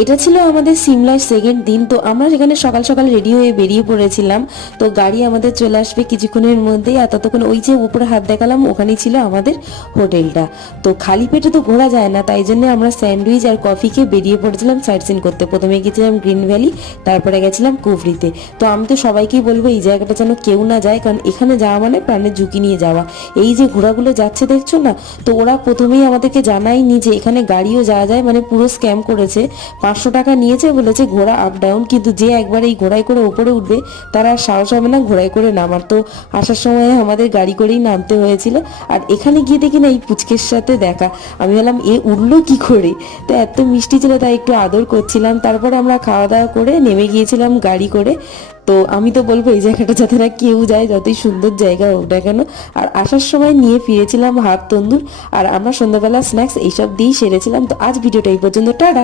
এটা ছিল আমাদের সিমলার সেকেন্ড দিন। তো আমরা সেখানে সকাল সকাল রেডি হয়ে বেরিয়ে পড়েছিলাম। তো গাড়ি আমাদের চলে আসবে কিছুক্ষণের মধ্যেই। আর ততক্ষণ ওই যে উপরে হাত দেখালাম ওখানেই ছিল আমাদের হোটেলটা। তো খালি পেটে তো ঘোরা যায় না, তাই জন্য আমরা স্যান্ডউইচ আর কফি খেয়ে বেরিয়ে পড়েছিলাম সাইট সিন করতে। প্রথমে গেছিলাম গ্রিন ভ্যালি, তারপরে গেছিলাম কুফরিতে। তো আমি তো সবাইকেই বলবো এই জায়গাটা যেন কেউ না যায়, কারণ এখানে যাওয়া মানে প্রাণের ঝুঁকি নিয়ে যাওয়া। এই যে ঘোড়াগুলো যাচ্ছে দেখছো না, তো ওরা প্রথমেই আমাদেরকে জানায়নি যে এখানে গাড়িও যাওয়া যায়, মানে পুরো স্ক্যাম করেছে। 500 টাকা নিয়েছে, বলেছে ঘোড়া আপ ডাউন, কিন্তু যে একবার এই ঘোড়ায় করে ওপরে উঠবে তার আর সাহস হবে না ঘোড়ায় করে নামার। তো আসার সময় আমাদের গাড়ি করেই নামতে হয়েছিল। আর এখানে গিয়ে দেখি না এই পুচকের সাথে দেখা, আমি বললাম এ উঠলো কি করে। তো এত মিষ্টি ছিল, তাই একটু আদর করছিলাম। তারপরে আমরা খাওয়া দাওয়া করে নেমে গিয়েছিলাম গাড়ি করে। তো আমি তো বলবো এই জায়গাটা যাতে না কেউ যায়, যতই সুন্দর জায়গা হোক না কেন। আর আসার সময় নিয়ে ফিরেছিলাম হাত তন্দুর, আর আমরা সন্ধ্যাবেলা স্ন্যাক্স এইসব দিয়েই সেরেছিলাম। তো আজ ভিডিওটা এই পর্যন্ত, টাটা।